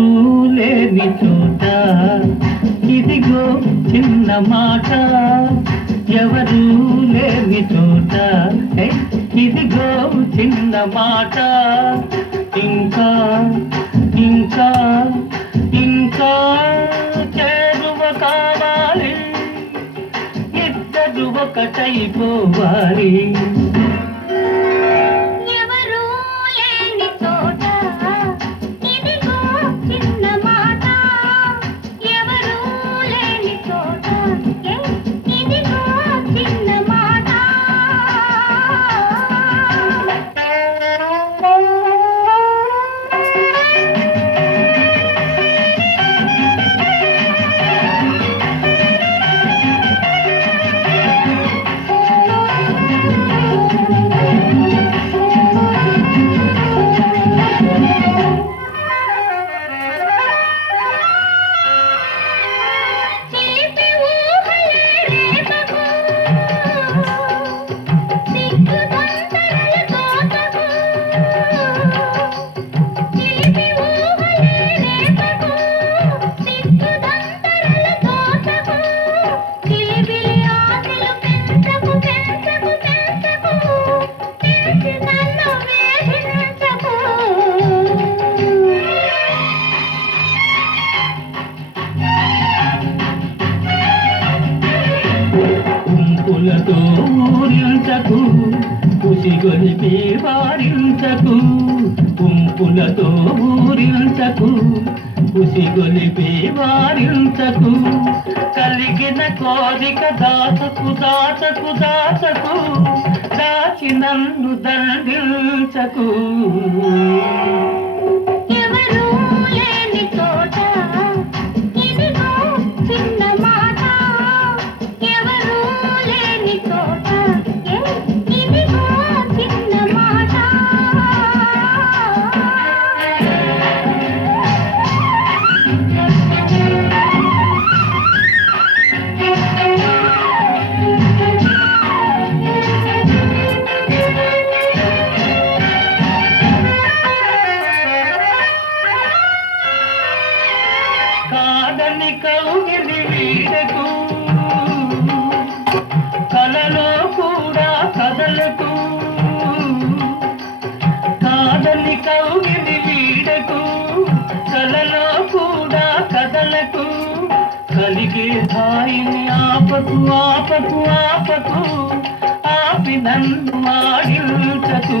లేని చోట. ఇదిగో చిన్న మాట. ఎవరు లేని చోట. ఇదిగో చిన్న మాట. ఇంకా ఇంకా ఇంకా చేరువ కావాలి. ఇద్దరు ఒకటైపోవాలి. ఊరించకు కుసిగొలిపి వారించకు కుంపులతో ఊరించకు కుసిగొలిపి వారించకు కలిగిన కోరిక దాచకు దాచకు దాచకు దాచి నన్ను దండించకు. కాదని కౌగిలి వీడకు కలలో కూడా కదలకు కాదని కౌగిలి వీడకు కలలో కూడా కదలకు కలిగే ధాయిని ఆపకు ఆపకు ఆపకు. ఆపి నన్ను ఆడించకు.